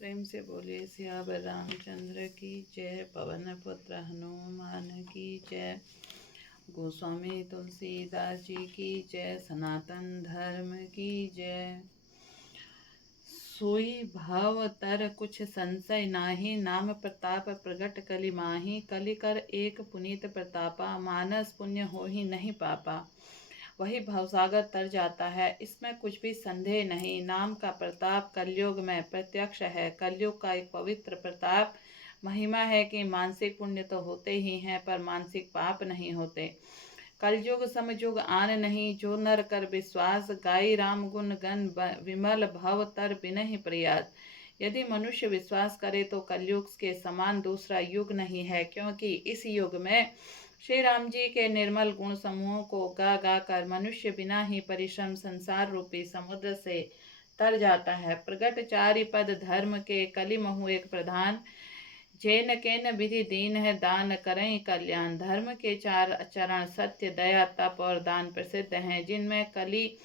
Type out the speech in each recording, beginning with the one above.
प्रेम से बोलिए सियावर रामचंद्र की जय। पवन पुत्र हनुमान की जय। गोस्वामी तुलसीदास जी की जय। सनातन धर्म की जय। सोई भाव तर कुछ संशय नाही, नाम प्रताप प्रगट कलि माही। कलि कर एक पुनीत प्रतापा, मानस पुण्य हो ही नहीं पापा। वही भवसागर तर जाता है, इसमें कुछ भी संदेह नहीं। नाम का प्रताप कलयुग में प्रत्यक्ष है। कलयुग का एक पवित्र प्रताप महिमा है कि मानसिक पुण्य तो होते ही हैं, पर मानसिक पाप नहीं होते। कलयुग समयुग आन नहीं, जो नर कर विश्वास। गाई राम गुण गण विमल भव तर बिनहि प्रयास। यदि मनुष्य विश्वास करे तो कलयुग के समान दूसरा युग नहीं है, क्योंकि इस युग में श्री राम जी के निर्मल गुण समूहों को गा गा कर मनुष्य बिना ही परिश्रम संसार रूपी समुद्र से तर जाता है। प्रगट चारि पद धर्म के, कलि महु एक प्रधान। जैन केन विधि दीन है, दान करें कल्याण। धर्म के चार चरण सत्य दया तप और दान प्रसिद्ध हैं, जिनमें कली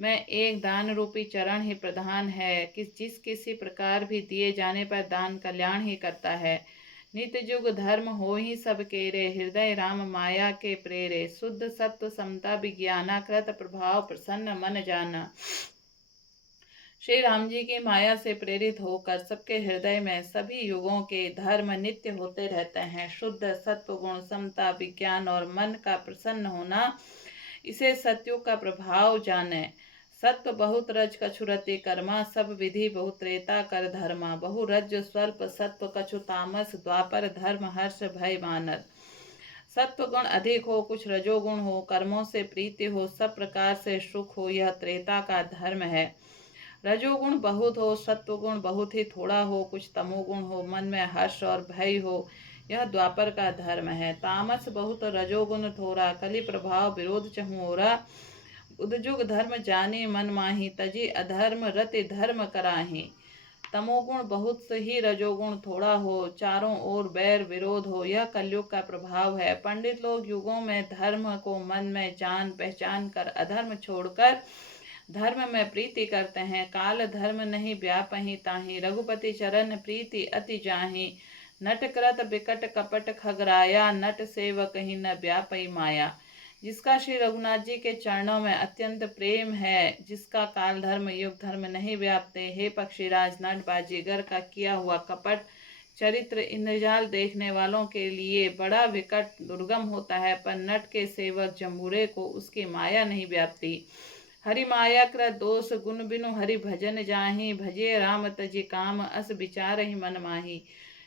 में एक दान रूपी चरण ही प्रधान है। किसी प्रकार भी दिए जाने पर दान कल्याण ही करता है। नित्य जुग धर्म हो ही सब केरे, हृदय राम माया के प्रेरे। शुद्ध सत्व समता विज्ञाना, कृत प्रभाव प्रसन्न मन जाना। श्री राम जी की माया से प्रेरित होकर सबके हृदय में सभी युगों के धर्म नित्य होते रहते हैं। शुद्ध सत्व गुण समता विज्ञान और मन का प्रसन्न होना, इसे सत्युग का प्रभाव जाने। सत्व बहुत रज कछु रति कर्मा, सब विधि बहुत त्रेता कर धर्मा। बहु रज स्वल्प सत्व कछु तामस, द्वापर धर्म हर्ष भय मानस। सत्व गुण अधिक हो कुछ रजोगुण हो, कर्मों से प्रीति हो सब प्रकार से सुख हो, यह त्रेता का धर्म है। रजोगुण बहुत हो, सत्वगुण बहुत ही थोड़ा हो, कुछ तमोगुण हो, मन में हर्ष और भय हो, यह द्वापर का धर्म है। तामस बहुत रजोगुण थोड़ा, कलि प्रभाव विरोध चहुओरा। उदजुग धर्म जाने मन माही, तजी अधर्म रति धर्म कराही। तमोगुण बहुत ही रजोगुण थोड़ा हो, चारों ओर बैर विरोध हो, यह कलयुग का प्रभाव है। पंडित लोग युगों में धर्म को मन में जान पहचान कर अधर्म छोड़कर धर्म में प्रीति करते हैं। काल धर्म नहीं व्यापहि ताहि, रघुपति चरण प्रीति अति जाहि। नट कृत बिकट कपट खगराया, नट सेवक ही न व्यापई माया। जिसका श्री रघुनाथ जी के चरणों में अत्यंत प्रेम है, जिसका काल धर्म युग धर्म नहीं व्यापते। हे पक्षीराज, नट बाजीगर का किया हुआ कपट चरित्र इंद्रजाल देखने वालों के लिए बड़ा विकट दुर्गम होता है, पर नट के सेवक जम्बूरे को उसकी माया नहीं व्यापती। हरि माया कृत दोष गुण बिनु हरि भजन जाहि, भजे राम तजि काम अस विचार ही मन माही।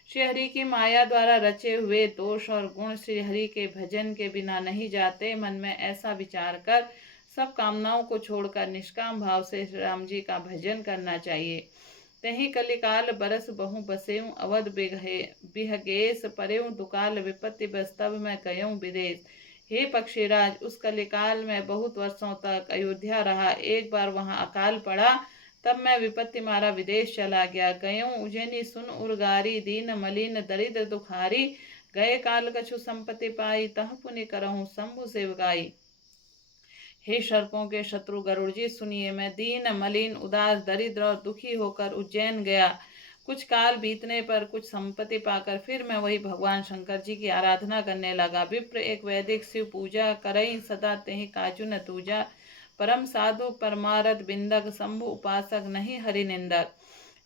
श्री हरि की माया द्वारा रचे हुए दोष और गुण श्री हरि के भजन के बिना नहीं जाते। मन में ऐसा विचार कर सब कामनाओं को छोड़कर निष्काम भाव से श्री राम जी का भजन करना चाहिए। तही कलिकाल बरस बहु बसेऊं, अवध बिहगेश परेऊं दुकाल विपत्ति बस्तव में गयूं विदेश। हे पक्षीराज, उस कलिकाल में बहुत वर्षों तक अयोध्या रहा। एक बार वहां अकाल पड़ा, तब मैं विपत्ति मारा विदेश चला गया। गयूं उज्जैनी सुन उर्गारी, दीन मलिन दरिद्र दुखारी। गए काल कछु संपत्ति पाई, तह पुनि करहूं शंभु सेवकाई। हे सर्पों के शत्रु गरुड़ जी, सुनिए, मैं दीन मलिन उदास दरिद्र और दुखी होकर उज्जैन गया। कुछ काल बीतने पर कुछ संपत्ति पाकर फिर मैं वही भगवान शंकर जी की आराधना करने लगा। विप्र एक वैदिक शिव पूजा करई, सदा तेहि काजु न दूजा। परम साधु परमारथ बिंदक, शंभु उपासक नहीं हरि निंदक।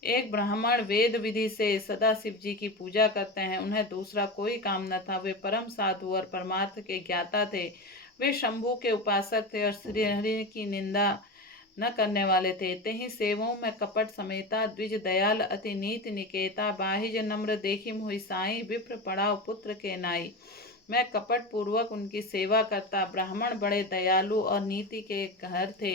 एक ब्राह्मण वेद विधि से सदा शिव जी की पूजा करते हैं, उन्हें दूसरा कोई काम न था। वे परम साधु और परमार्थ के ज्ञाता थे। वे शंभु के उपासक थे और श्री हरि की निंदा न करने वाले थे। तेहि सेवों में कपट समेता, द्विज दयाल अति नीति निकेता। बाहिज नम्र देखी मोहि साई, विप्र पड़ाव पुत्र के नाई। मैं कपट पूर्वक उनकी सेवा करता। ब्राह्मण बड़े दयालु और नीति के घर थे।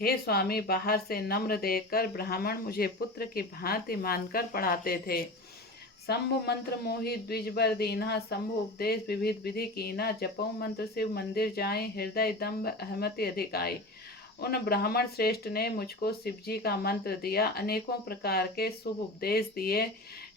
हे स्वामी, बाहर से नम्र देखकर ब्राह्मण मुझे पुत्र की भांति मानकर पढ़ाते थे। शंभु मंत्र मोहि द्विजबर दीना, शंभु उपदेश विविध विधि कीना। जपौ मंत्र शिव मंदिर जाए, हृदय दम्भ अहमति अधिकाई। उन ब्राह्मण श्रेष्ठ ने मुझको शिव जी का मंत्र दिया, अनेकों प्रकार के शुभ उपदेश दिए।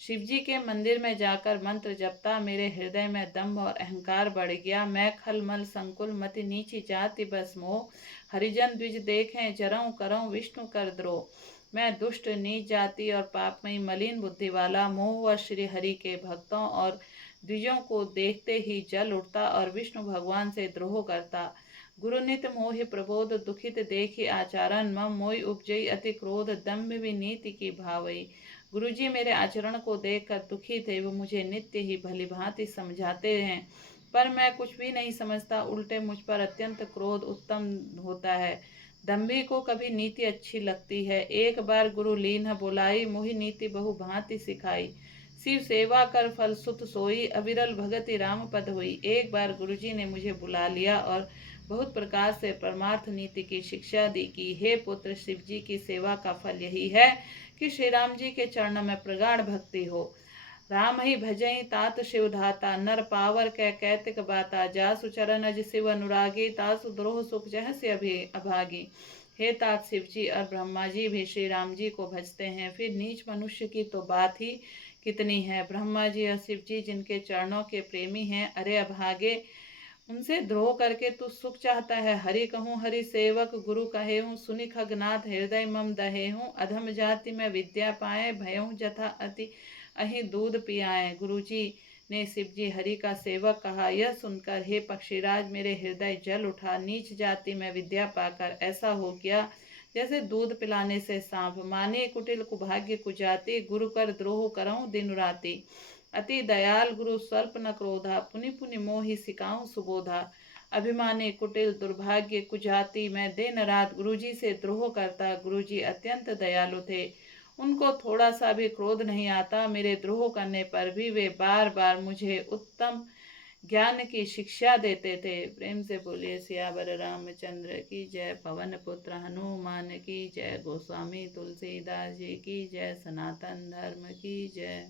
शिव जी के मंदिर में जाकर मंत्र जपता, मेरे हृदय में दम्भ और अहंकार बढ़ गया। मैं खलमल संकुल मति नीची जाति बस मोह, हरिजन द्विज देखें जरऊं करऊं विष्णु कर द्रोह। मैं दुष्ट, नीच जाति और पापमयी मलिन बुद्धि वाला, मोह व श्री हरि के भक्तों और द्विजों को देखते ही जल उठता और विष्णु भगवान से द्रोह करता। गुरु नित मोहि प्रबोध, दुखित देखि आचरण, मम मोहि उपजई अति क्रोध, दम्भ विनीति की भावई। गुरुजी मेरे आचरण को देखकर दुखी थे, वो मुझे नित्य ही भली भांति समझाते हैं, पर मैं कुछ भी नहीं समझता, उल्टे मुझ पर अत्यंत क्रोध उत्पन्न होता है। दम्भी को कभी नीति अच्छी लगती है। एक बार गुरु लीन बुलाई, मोहि नीति बहु भांति सिखाई। शिव सेवा कर फल सुत सोई, अविरल भगति राम पद हुई। एक बार गुरुजी ने मुझे बुला लिया और बहुत प्रकार से परमार्थ नीति की शिक्षा दी कि हे पुत्र, शिव जी की सेवा का फल यही है कि श्री राम जी के चरणों में प्रगाढ़ भक्ति हो। राम ही भजई तात शिव धाता, नर पावर कै कैतिक बाता, जासु चरण अज शिव अनुरागी, तासु द्रोह सुख जहस्य अभागी। हे तात, शिव जी और ब्रह्मा जी भी श्री राम जी को भजते हैं, फिर नीच मनुष्य की तो बात ही कितनी है। ब्रह्मा जी और शिव जी जिनके चरणों के प्रेमी हैं, अरे अभागे, उनसे द्रोह करके तू सुख चाहता है। हरि कहूँ हरि सेवक, गुरु कहे हूँ सुनि खगनाथ, हृदय मम दहे हूँ, अधम जाति में विद्या पाए, भयहूँ जथा अति अहि दूध पियाए। गुरु जी ने शिव जी हरि का सेवक कहा, यह सुनकर हे पक्षीराज, मेरे हृदय जल उठा। नीच जाति में विद्या पाकर ऐसा हो गया जैसे दूध पिलाने से सांप। माने कुटिल कुभाग्य कुजाति, गुरु कर द्रोह करऊँ दिन राति। अति दयाल गुरु स्वल्प न क्रोधा, पुनि पुनि मोहि सिकाऊं सुबोधा। अभिमानी कुटिल दुर्भाग्य कुजाति, मैं दिन रात गुरुजी से द्रोह करता। गुरुजी अत्यंत दयालु थे, उनको थोड़ा सा भी क्रोध नहीं आता। मेरे द्रोह करने पर भी वे बार बार मुझे उत्तम ज्ञान की शिक्षा देते थे। प्रेम से बोलिए सियावर रामचंद्र की जय, पवन पुत्र हनुमान की जय, गोस्वामी तुलसीदास जी की जय, सनातन धर्म की जय।